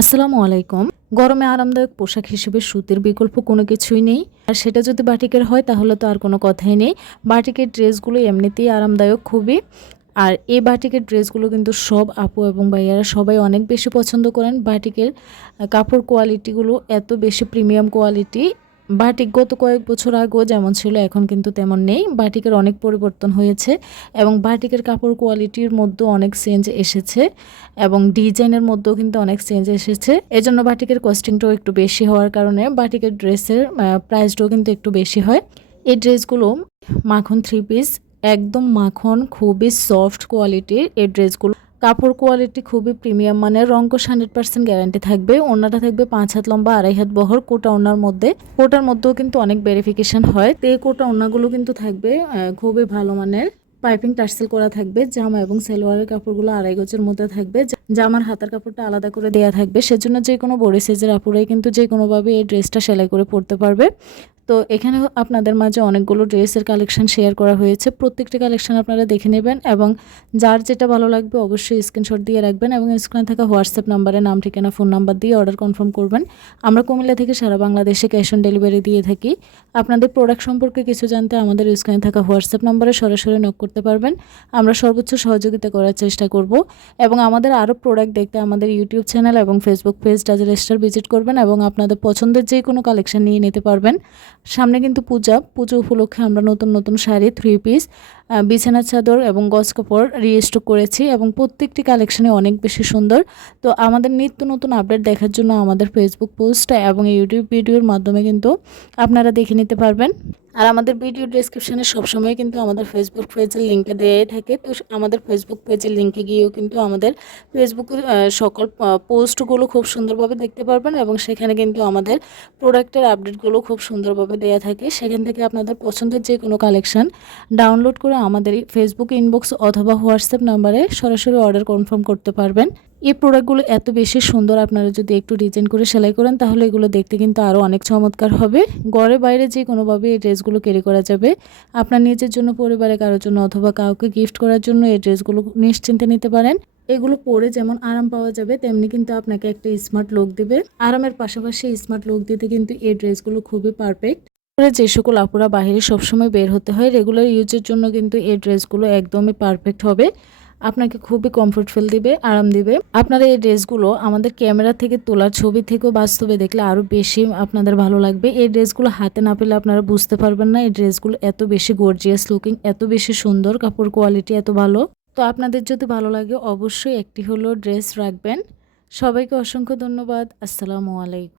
আসসালামু আলাইকুম। গরমে আরামদায়ক পোশাক হিসেবে সুতির বিকল্প কোনো কিছুই নেই। আর সেটা যদি বাটিকের হয়, তাহলে তো আর কোনো কথাই নেই। বাটিকের ড্রেসগুলো এমনিতেই আরামদায়ক খুবই। আর এই বাটিকের ড্রেসগুলো কিন্তু সব আপু এবং ভাইয়ারা সবাই অনেক বেশি পছন্দ করেন। বাটিকের কাপড় কোয়ালিটিগুলো এত বেশি প্রিমিয়াম কোয়ালিটি বাটিক গত কয়েক বছর আগেও যেমন ছিল, এখন কিন্তু তেমন নেই। বাটিকের অনেক পরিবর্তন হয়েছে এবং বাটিকের কাপড় কোয়ালিটির মধ্যেও অনেক চেঞ্জ এসেছে এবং ডিজাইনের মধ্যেও কিন্তু অনেক চেঞ্জ এসেছে। এজন্য বাটিকের কস্টিংটাও একটু বেশি হওয়ার কারণে বাটিকের ড্রেসের প্রাইসটাও কিন্তু একটু বেশি হয়। এই ড্রেসগুলো মাখন থ্রি পিস একদম মাখন, খুবই সফট কোয়ালিটির এই ড্রেসগুলো কাপড় কোয়ালিটি খুবই প্রিমিয়াম মানের রঙ্কশ হান্ড্রেড পার্সেন্ট গ্যারান্টি থাকবে। ওনাটা থাকবে পাঁচ হাত লম্বা, আড়াই হাত বহর। কোটা ওনার মধ্যে, কোটার মধ্যেও কিন্তু অনেক ভেরিফিকেশন হয়। তো এই কোটা ওনাগুলো কিন্তু থাকবে খুবই ভালো মানের। পাইপিং টার্সেল করা থাকবে, জামা এবং সেলোয়ারের কাপড়গুলো আড়াই গজের মধ্যে থাকবে। জামার হাতার কাপড়টা আলাদা করে দেওয়া থাকবে। সেজন্য যে কোনো বড় সাইজের আপুরাই কিন্তু যে কোনোভাবে এই ড্রেসটা সেলাই করে পরতে পারবে। তো এখানে আপনাদের মাঝে অনেকগুলো ড্রেসের কালেকশন শেয়ার করা হয়েছে। প্রত্যেকটি কালেকশন আপনারা দেখে নেবেন এবং যার যেটা ভালো লাগবে অবশ্যই স্ক্রিনশট দিয়ে রাখবেন এবং স্ক্রিনে থাকা হোয়াটসঅ্যাপ নাম্বারে নাম, ঠিকানা ফোন নাম্বার দিয়ে অর্ডার কনফার্ম করবেন। আমরা কুমিল্লা থেকে সারা বাংলাদেশে ক্যাশ অন ডেলিভারি দিয়ে থাকি। আপনাদের প্রোডাক্ট সম্পর্কে কিছু জানতে আমাদের স্ক্রিনে থাকা হোয়াটসঅ্যাপ নাম্বারে সরাসরি নক করতে পারবেন। আমরা সর্বোচ্চ সহযোগিতা করার চেষ্টা করব এবং আমাদের আরও প্রোডাক্ট দেখতে আমাদের ইউটিউব চ্যানেল এবং Facebook page dazzle star visit করবেন এবং আপনাদের পছন্দের যে কোনো কালেকশন নিয়ে নিতে পারবেন। সামনে কিন্তু পূজা পুজো উপলক্ষে আমরা নতুন নতুন শাড়ি থ্রি পিস বিছানার চাদর এবং গজ কাপড় রিস্টক করেছি এবং প্রত্যেকটি কালেকশানে অনেক বেশি সুন্দর। তো আমাদের নিত্য নতুন আপডেট দেখার জন্য আমাদের ফেসবুক পোস্ট এবং ইউটিউব ভিডিওর মাধ্যমে কিন্তু আপনারা দেখে নিতে পারবেন। আর আমাদের ভিডিও ডিসক্রিপশানে সবসময় কিন্তু আমাদের ফেসবুক পেজের লিঙ্কে দেওয়াই থাকে। তো আমাদের ফেসবুক পেজের লিঙ্কে গিয়েও কিন্তু আমাদের ফেসবুকের সকল পোস্টগুলো খুব সুন্দরভাবে দেখতে পারবেন এবং সেখানে কিন্তু আমাদের প্রোডাক্টের আপডেটগুলো খুব সুন্দরভাবে দেওয়া থাকে। সেখান থেকে আপনাদের পছন্দের যে কোনো কালেকশান ডাউনলোড করে আমাদের ফেসবুক ইনবক্স অথবা হোয়াটসঅ্যাপ নাম্বারে সরাসরি অর্ডার কনফার্ম করতে পারবেন। এই প্রোডাক্টগুলো এত বেশি সুন্দর আপনারা যদি একটু ডিজাইন করে সেলাই করেন, তাহলে এগুলো দেখতে কিন্তু আরও অনেক চমৎকার হবে। ঘরে বাইরে যে কোনোভাবে এই ড্রেসগুলো ক্যারি করা যাবে। আপনার নিজের জন্য, পরিবারে কারোর জন্য অথবা কাউকে গিফট করার জন্য এই ড্রেসগুলো নিশ্চিন্তে নিতে পারেন। এগুলো পরে যেমন আরাম পাওয়া যাবে, তেমনি কিন্তু আপনাকে একটা স্মার্ট লুক দেবে। আরামের পাশাপাশি স্মার্ট লুক দিতে কিন্তু এই ড্রেসগুলো খুবই পারফেক্ট যে সকল আপুরা বাহিরে সবসময় বের হতে হয় রেগুলার ইউজের জন্য কিন্তু এই ড্রেসগুলো একদমই পারফেক্ট হবে। আপনাকে খুবই কমফোর্ট ফিল দিবে, আরাম দিবে। আপনারা এই ড্রেসগুলো আমাদের ক্যামেরা থেকে তোলা ছবি থেকেও বাস্তবে দেখলে আরও বেশি আপনাদের ভালো লাগবে। এই ড্রেসগুলো হাতে না পেলে আপনারা বুঝতে পারবেন না, এই ড্রেসগুলো এত বেশি গর্জিয়াস লুকিং এত বেশি সুন্দর, কাপড় কোয়ালিটি এত ভালো। তো আপনাদের যদি ভালো লাগে অবশ্যই একটি হলো ড্রেস রাখবেন। সবাইকে অসংখ্য ধন্যবাদ, আসসালামু আলাইকুম।